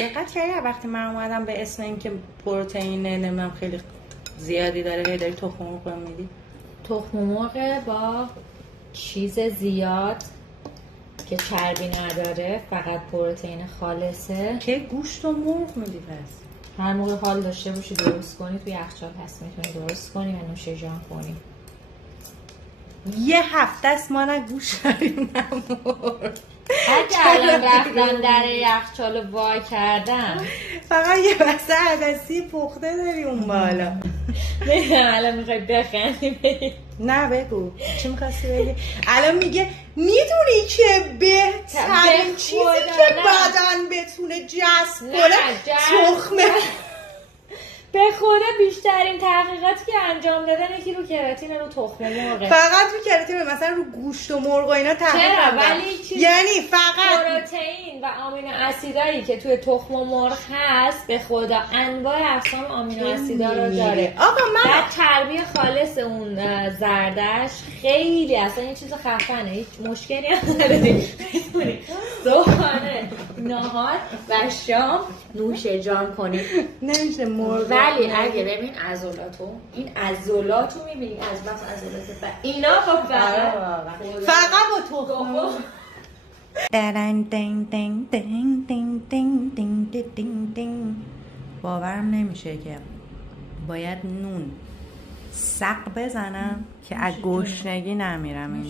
دقت کردی وقتی من اومدم به اسم این که پروتئین نمیدونم خیلی زیادی داره داری تخم مرغ میدی؟ تخم مرغ با چیز زیاد که چربی نداره، فقط پروتئین خالصه. که گوشت و مرغ میدی پس؟ هر موقع حال داشته باشی درست کنی، توی یخچال هست میتونی درست کنی و نوش جان کنی. یه هفته است ما نه گوشت داریم نه مرغ. اگه الان رفتن در یخچال وا کردن فقط یه بسته عدسی پخته داری اون بالا. نه الان میخوای بخندی بگی؟ نه بگو چی میخواستی بگی؟ الان میگه میدونی که بهترین چیزی که بدن بتونه جذب کنه تخمه. به خدا بیشترین تحقیقاتی که انجام دادن یکی رو کراتین رو تخم مرغه. فقط رو کراتین، مثلا رو گوشت و مرغ و اینا تحقیق چرا؟ ولی یعنی فقط پروتئین و آمینو اسیدایی که توی تخم مرغ هست به خدا انواع اقسام آمینو اسیدا رو داره. آقا من بعد چربی خالص اون زردش خیلی اصلا یه چیز خفنه، هیچ مشکلی هم نداری. صبحانه، نهار و شام نوش جان کنید. نمیشه مرغ. ولی اگه ببین این عضلاتو میبینی از بس عضلات اینا خب فقط با تخم درن دین دین دین دین دین دین دین دین. باورم نمیشه که باید نون سق بزنم که از گشنگی نمیرم.